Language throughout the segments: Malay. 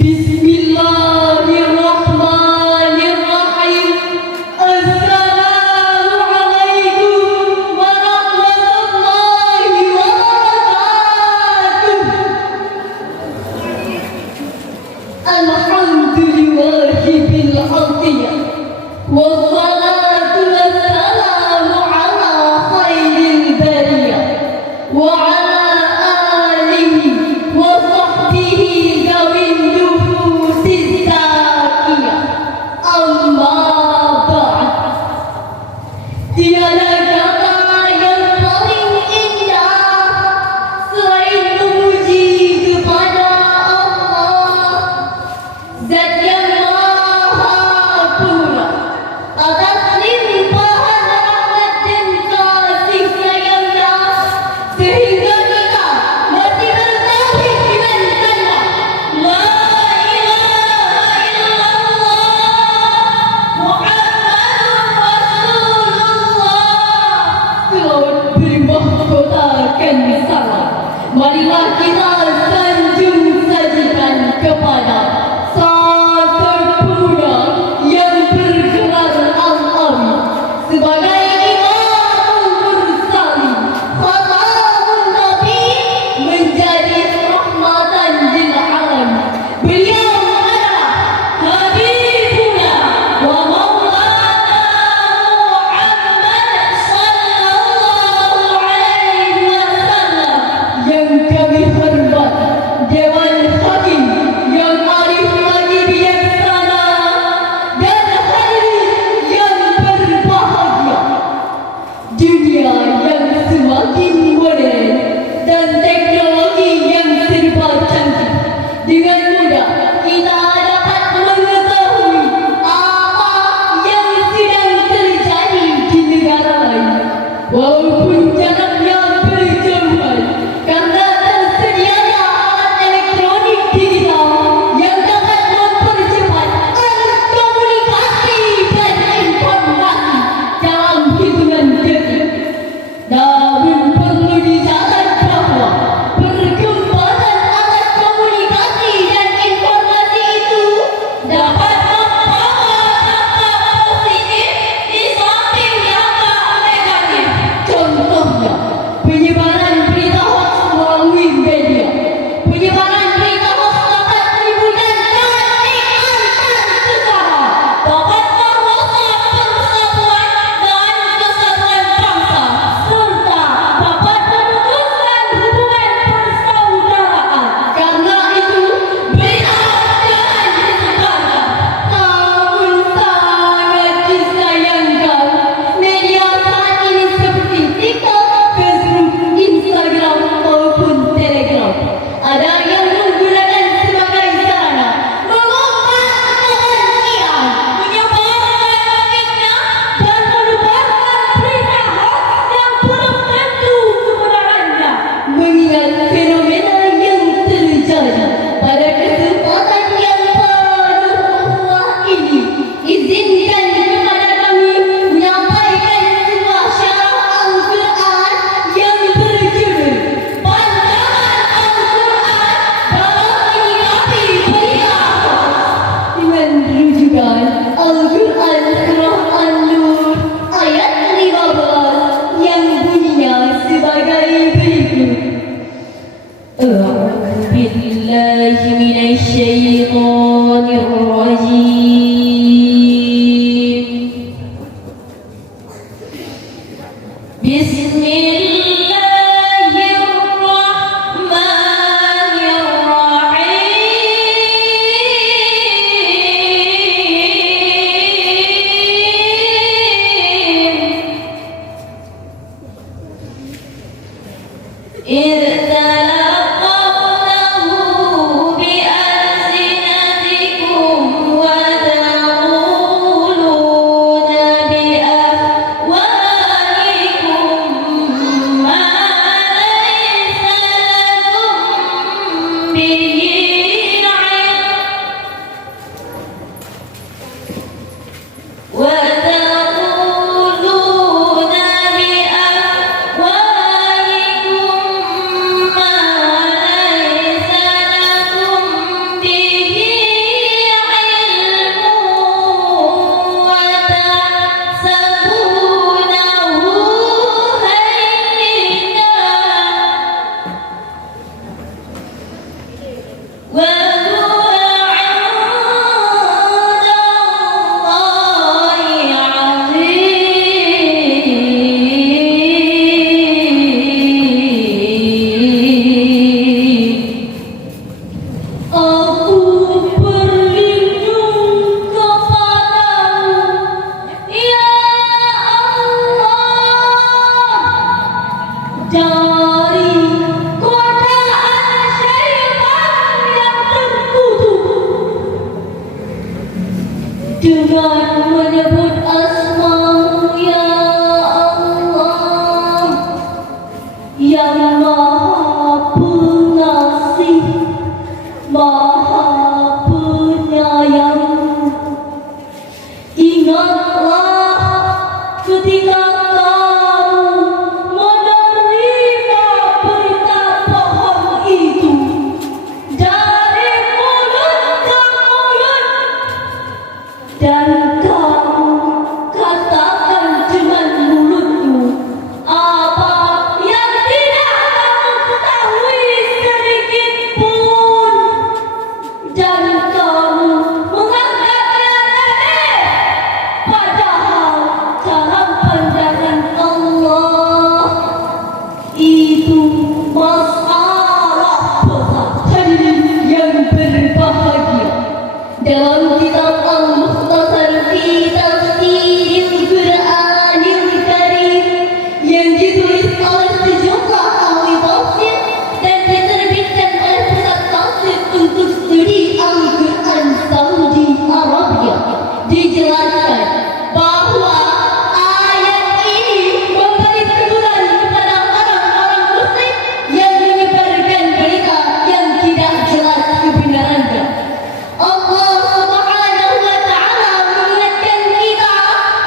Bismillahirrahmanirrahim. Assalamualaikum warahmatullahi wabarakatuh. Alhamdulillahi bil atiyah. Wassalatu wassalamu ala khairil bariyah. Wa ala alihi wa sahbihi zawin nufusiz zakiyah. Amma ba'd. Tiada kata yang paling indah selain memuji kepada Allah, Zat yang Maha Pura, atas limpahan rahmat dan kasih sayangnya, sehingga kita masih bertauhid dengan kalimat La ilaha illallah Muhammadur Rasulullah. Selawat bermahkotakan salam, marilah kita sanjung sajikan kepada sang terpuja yang bergelar Al-Amin sebagai Imamul Mursalin, Khatamun Nabi, menjadi rahmatan lil alamin. Beliau adalah Habibuna wa Maulana Muhammad sallallahu alaihi wasallam yang kami hormat, Dewan Hakim yang arif lagi bijaksana, dan hadirin yang berbahagia. Dunia yang semakin modern dan teknologi yang serba canggih, dengan mudah kita dapat mengetahui apa yang sedang terjadi di negara lain, walaupun jaraknya berjauhan, karena tersedianya alat elektronik digital yang dapat mempercepat arus komunikasi dan informasi dalam hitungan detik. Namun perlu dicatat bahwa perkembangan alat komunikasi dan informasi itu dapat membawa dampak positif di samping dampak negatif. Contohnya, penyebaran berita hoax melalui media. Penyebaran berita hoax dapat menimbulkan konflik antar sesama, dapat merosak persatuan dan kesatuan bangsa, serta dapat memutuskan hubungan persaudaraan. Karena itu, berita hoax jangan disebarkan. Namun sangat disayangkan, media saat ini seperti TikTok, Facebook, Instagram maupun Telegram, ada yang menggunakan sebagai sarana mengumpat kebencian, menyebarkan fitnah, dan menebarkan berita hoax yang belum tentu kebenarannya. Mengingat fenomena yang terjadi pada kesempatan yang penuh ini, izinkan kepada kami menyampaikan sebuah syarah Al-Quran yang berjudul Pandangan Al-Quran dalam Menyikapi Berita Hoax, dengan rujukan Al-Quran Surah An-Nur ayat 15 yang bunyinya sebagai berikut. A'udzu billahi minasy syaithanir rajim. Bismillahirrahmanirrahim. إذ تلقونه بألسنتكم dengan menyebut asma-Mu ya Allah yang Maha Pengasih, Maha Penyayang. Ingatlah ketika kamu menerima berita bohong itu dari mulut ke mulut, dan kamu katakan dengan mulutmu apa yang tidak kamu ketahui sedikit pun, dan kamu menganggapnya remeh, padahal dalam pandangan Allah itu masalah besar. Hadirin yang berbahagia, dalam kitab Al-Mukhtasar fi Tafsiril Qur'anil Karim yang ditulis oleh sejumlah ahli tafsir dan diterbitkan oleh Pusat Tafsir untuk Studi Al-Quran Saudi Arabia, dijelaskan bahwa ayat ini memberi teguran kepada orang-orang muslim yang menyebarkan berita yang tidak jelas kebenarannya. Allah Subhanahu wa Ta'ala mengingatkan kita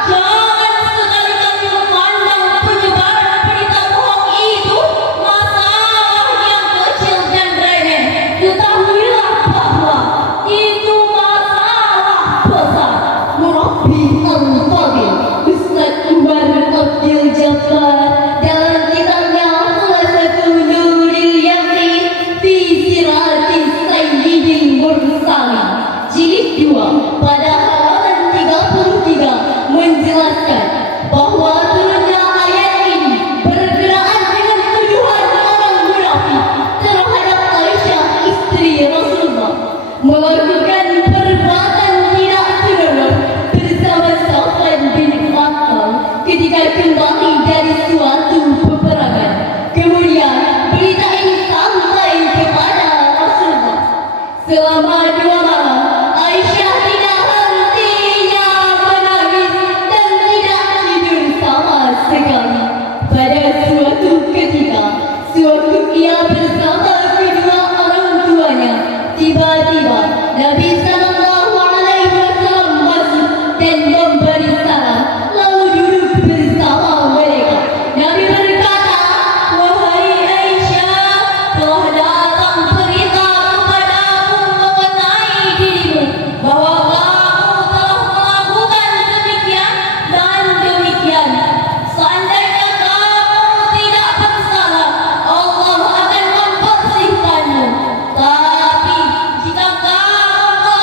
jangan sekali-kali memandang penyebaran berita bohong itu masalah yang kecil dan remeh. Ketahuilah bahwa itu masalah besar. Murabbi Al-Fadil Ustaz Umar Abdul Jabbar dalam kitabnya Khulasatul Nuril Yaqin fi Sirati Sayyidil Mursalin jilid 2 pada halaman 33 menjelaskan bahwa turunnya ayat ini berkenaan dengan tuduhan orang munafik terhadap Aisyah istri Rasulullah melakukan perbuatan tidak senonoh bersama Safwan bin Attal ketika kembali dari suatu peperangan. Kemudian berita ini sampai kepada Rasulullah. Selama 2 malam Aisyah tidak hentinya menangis dan tidak tidur sama sekali. Pada suatu ketika, sewaktu ia bersama kedua orang tuanya, tiba-tiba Nabi Sallallahu Alaihi Wasallam masuk dan memberi salam, lalu duduk bersama mereka. Nabi berkata, "Wahai Aisyah, telah datang berita kepadaku mengenai dirimu bahwa kamu telah melakukan demikian dan demikian. Seandainya kamu tidak bersalah, Allah akan membersihkanmu. Tapi jika kamu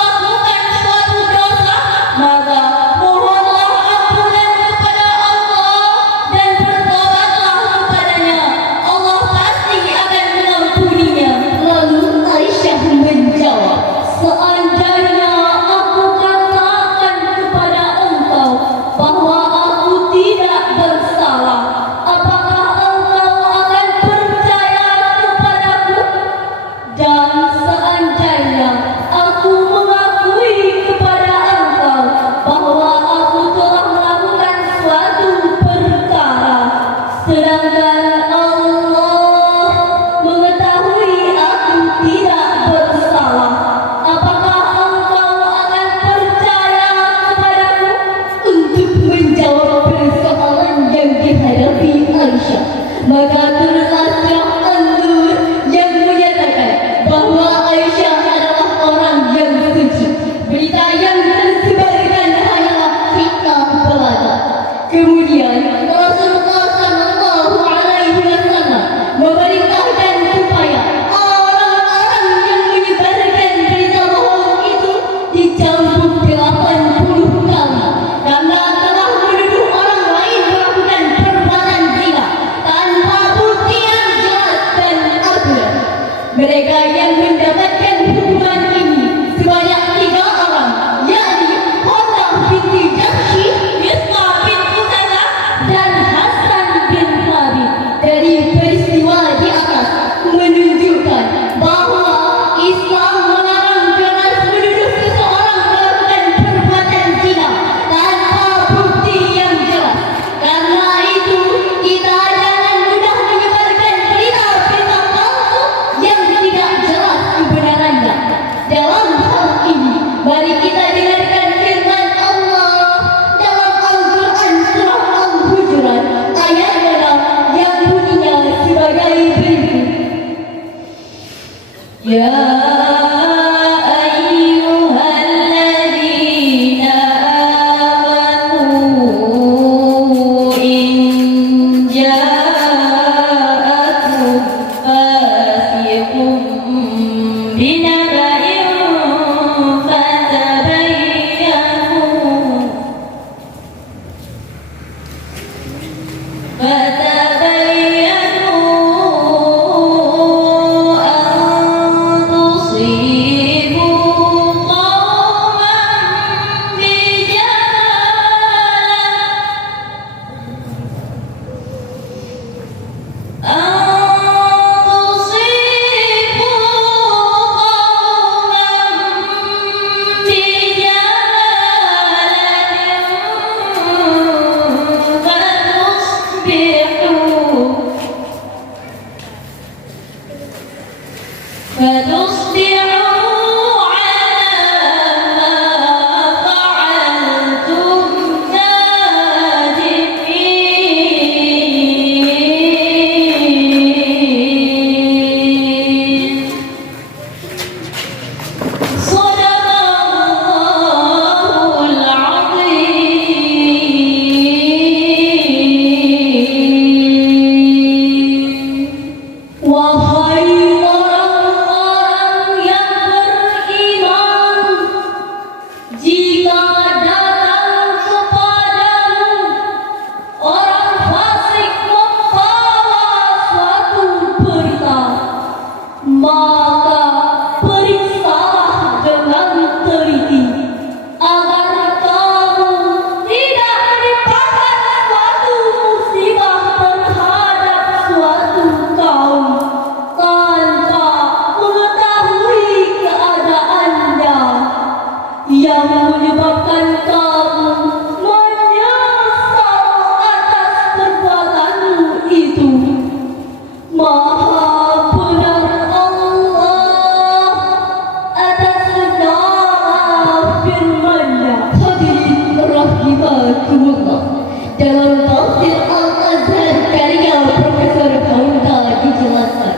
firman-Nya. Hadirin rahimakumullah. Dalam tafsir Al-Azhar karya Profesor Hamda dijelaskan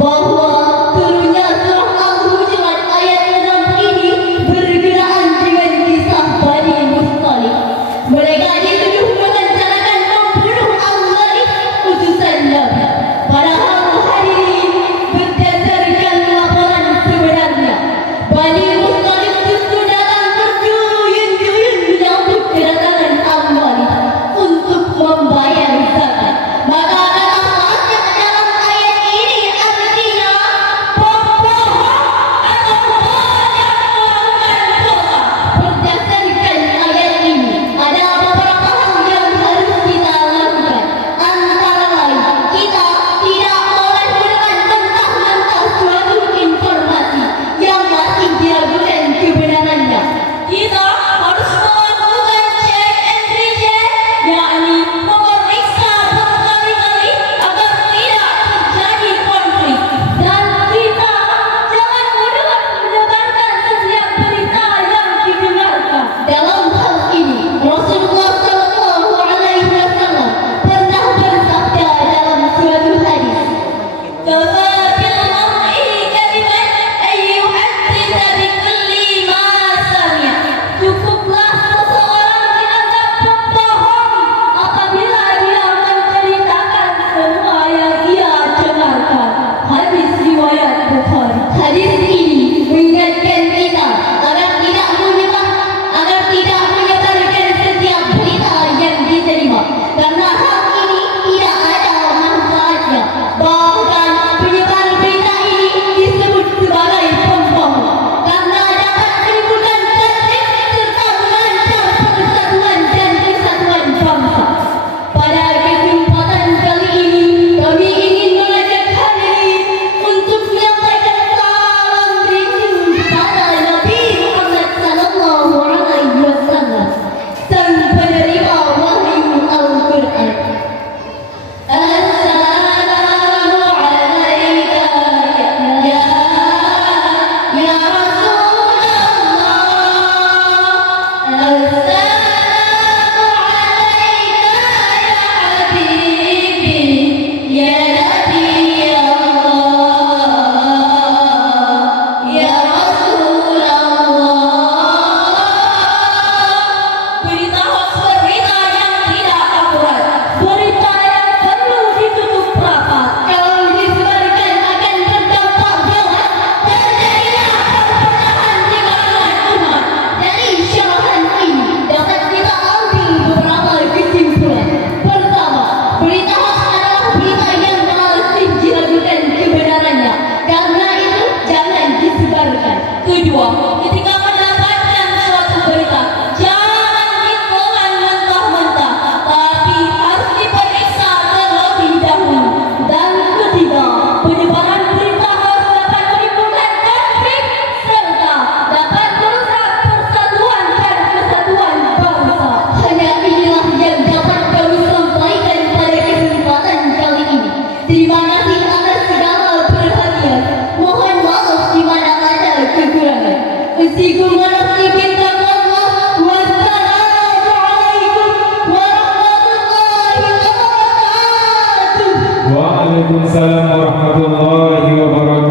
bahwa turunnya surah Al-Hujurat ayat 6 ini berkenaan dengan kisah Bani Mustalik. Mereka dituduh merencanakan membunuh Al-Malik, utusan Nabi. Padahal hadirin, berdasarkan laporan sebenarnya, Bani Mustalik justru datang berduyun-duyun menyambut kedatangan Al-Malik untuk membayar zakat. Maka kata Allah dalam ayat ini artinya pembohong atau orang yang melakukan dosa. Berdasarkan ayat ini ada beberapa hal yang harus kita lakukan. Antara lain, kita tidak boleh menelan mentah-mentah suatu informasi yang masih diragukan kebenarannya. Kita harus melakukan check and recheck, yakni memeriksa berkali-kali agar tidak terjadi konflik. Dan kita jangan mudah menyebarkan setiap berita yang didengarkan. Dalam hal ini, Rasulullah Shallallahu Alaihi Wasallam pernah bersabda dalam suatu hadis, "Kafa bil mar'i kadiban ay yuhadditha bi kulli ma sami'a." Cukuplah seseorang dianggap pembohong apabila dia menceritakan semua yang ia dengarkan. Hadis riwayat Bukhari. Hadis ini mengingatkan kita agar tidak menyebarkan setiap berita yang diterima, karena hal ini tidak ada manfaatnya. Bahkan penyebar berita ini disebut sebagai pembohong karena dapat menimbulkan konflik serta mengancam persatuan dan kesatuan bangsa. Pada kesempatan kali ini, kami ingin mengajak hadirin untuk menyampaikan salam rindu kepada Nabi Muhammad Sallallahu Alaihi Wasallam, sang penerima wahyu Al-Quran. Assalamu alayka ya Rasulullah. Assalamu alayka ya Habibi, ya Nabi Allah, ya Rasulullah. Berita hoax, berita yang tidak akurat, berita yang perlu ditutup rapat. Kalau disebarkan akan berdampak berat, terjadilah perpecahan di kalangan umat. Dari syarahan ini dapat kita ambil beberapa kesimpulan. Pertama, berita hoax adalah berita yang masih diragukan kebenarannya. Karena itu jangan disebarkan. Kedua, ketika mendapatkan suatu berita, jangan ditelan mentah-mentah, tapi harus diperiksa terlebih dahulu. Dan ketiga, penyebaran berita hoax dapat menimbulkan konflik serta dapat merusak persatuan dan kesatuan bangsa. Hanya inilah yang dapat kami sampaikan pada kesempatan kali ini. Terima kasih atas segala perhatian. Mohon maaf di mana ada kekurangan. Meskipun Allah wassalamualaikum warahmatullahi wabarakatuh. Waalaikumsalam warahmatullahi wabarakatuh.